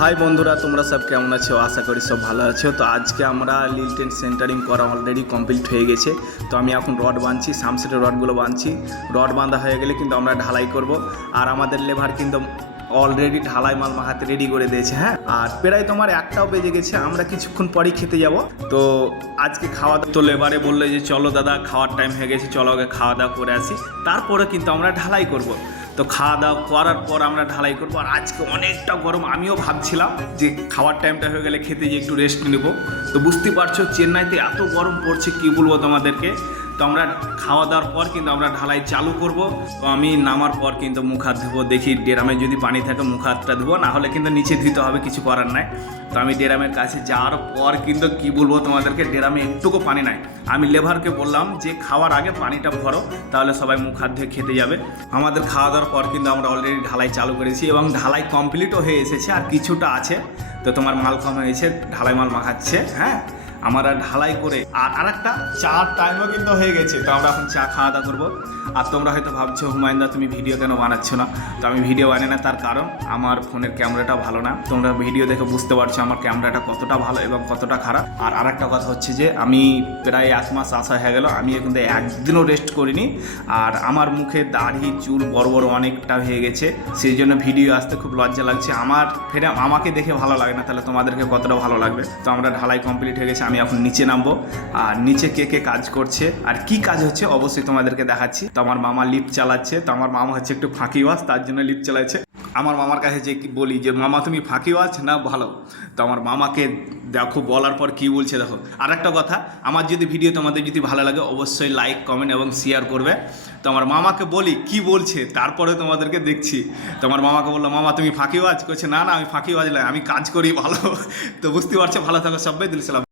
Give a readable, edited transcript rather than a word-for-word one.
High বন্ধুরা, তোমরা সব কেমন আছো? আশা করি সব ভালো আছো। তো আজকে আমরা লিলটেন সেন্টারিং করা অলরেডি কমপ্লিট হয়ে গেছে। তো আমি এখন রড বাঁধছি, সামসেটের রডগুলো বাঁধছি। রড বাঁধা হয়ে গেলে কিন্তু আমরা ঢালাই করব। আর আমাদের লেবার কিন্তু অলরেডি ঢালাই মাল মাহাতে রেডি করে দিয়েছে। হ্যাঁ, আর প্রায় তোমার 1টাও বেজে গেছে। আমরা কিছুক্ষণ পরেই খেতে যাব। তো আজকে খাওয়া দাওয়া তো লেবারে বললে যে চলো দাদা খাওয়ার টাইম হয়ে গেছে, চলো আগে খাওয়া দাওয়া করে আসি, তারপরে কিন্তু আমরা ঢালাই করব। তো খাওয়া দাওয়া করার পর আমরা ঢালাই করবো। আর আজকে অনেকটা গরম, আমিও ভাবছিলাম যে খাওয়ার টাইমটা হয়ে গেলে খেতে গিয়ে একটু রেস্ট নেব। তো বুঝতে পারছো চেন্নাইতে এত গরম পড়ছে, কী বলবো তোমাদেরকে। তো আমরা খাওয়া দাওয়ার পর কিন্তু আমরা ঢালাই চালু করব। তো আমি নামার পর কিন্তু মুখ হাত ধুবো, দেখি ড্রামে যদি পানি থাকে মুখ হাতটা ধুবো, না হলে কিন্তু নিচে ধুতে হবে, কিছু করার নাই। তো আমি ড্রামের কাছে যাওয়ার পর কিন্তু কী বলবো তোমাদেরকে, ড্রামে একটুকু পানি নাই। আমি লেবারকে বললাম যে খাওয়ার আগে পানিটা ভরো, তাহলে সবাই মুখ হাত ধুয়ে খেতে যাবে। আমাদের খাওয়া দাওয়ার পর কিন্তু আমরা অলরেডি ঢালাই চালু করেছি এবং ঢালাই কমপ্লিটও হয়ে এসেছে, আর কিছুটা আছে। তো তোমার মাল কম হয়েছে, ঢালাই মাল মাখাচ্ছে। হ্যাঁ, আমরা ঢালাই করে আর একটা চার টাইমও কিন্তু হয়ে গেছে। তো আমরা এখন চা খাওয়া দাওয়া করবো। আর তোমরা হয়তো ভাবছো হুমায়ুন দা তুমি ভিডিও কেন বানাচ্ছ না? তো আমি ভিডিও বানাই না, তার কারণ আমার ফোনের ক্যামেরাটা ভালো না। তোমরা ভিডিও দেখে বুঝতে পারছো আমার ক্যামেরাটা কতটা ভালো এবং কতটা খারাপ। আর আরেকটা কথা হচ্ছে যে আমি প্রায় 1 মাস আসা হয়ে গেল, আমি কিন্তু একদিনও রেস্ট করিনি। আর আমার মুখে দাড়ি চুল বড় বড় অনেকটা হয়ে গেছে, সেই জন্য ভিডিও আসতে খুব লজ্জা লাগছে আমার। ফের আমাকে দেখে ভালো লাগে না, তাহলে তোমাদেরকে কতটা ভালো লাগবে। তো আমরা ঢালাই কমপ্লিট হয়ে গেছে, আমি এখন নিচে নামবো। আর নিচে কে কে কাজ করছে আর কি কাজ হচ্ছে অবশ্যই তোমাদেরকে দেখাচ্ছি। তো আমার মামা লিফট চালাচ্ছে। তো আমার মামা হচ্ছে একটু ফাঁকিবাজ, তার জন্য লিফট চালাচ্ছে। আমার মামার কাছে যে বলি যে মামা তুমি ফাঁকিবাজ না ভালো, তো আমার মামাকে দেখো বলার পর কি বলছে দেখো। আর একটা কথা, আমার যদি ভিডিও তোমাদের যদি ভালো লাগে অবশ্যই লাইক কমেন্ট এবং শেয়ার করবে। তো আমার মামাকে বলি কি বলছে, তারপরে তোমাদেরকে দেখছি। তো আমার মামাকে বললো মামা তুমি ফাঁকিবাজ, করছে না না আমি ফাঁকিবাজ নয়, আমি কাজ করি ভালো। তো বুঝতে পারছো, ভালো থাকো সবাই, দিল সালাম।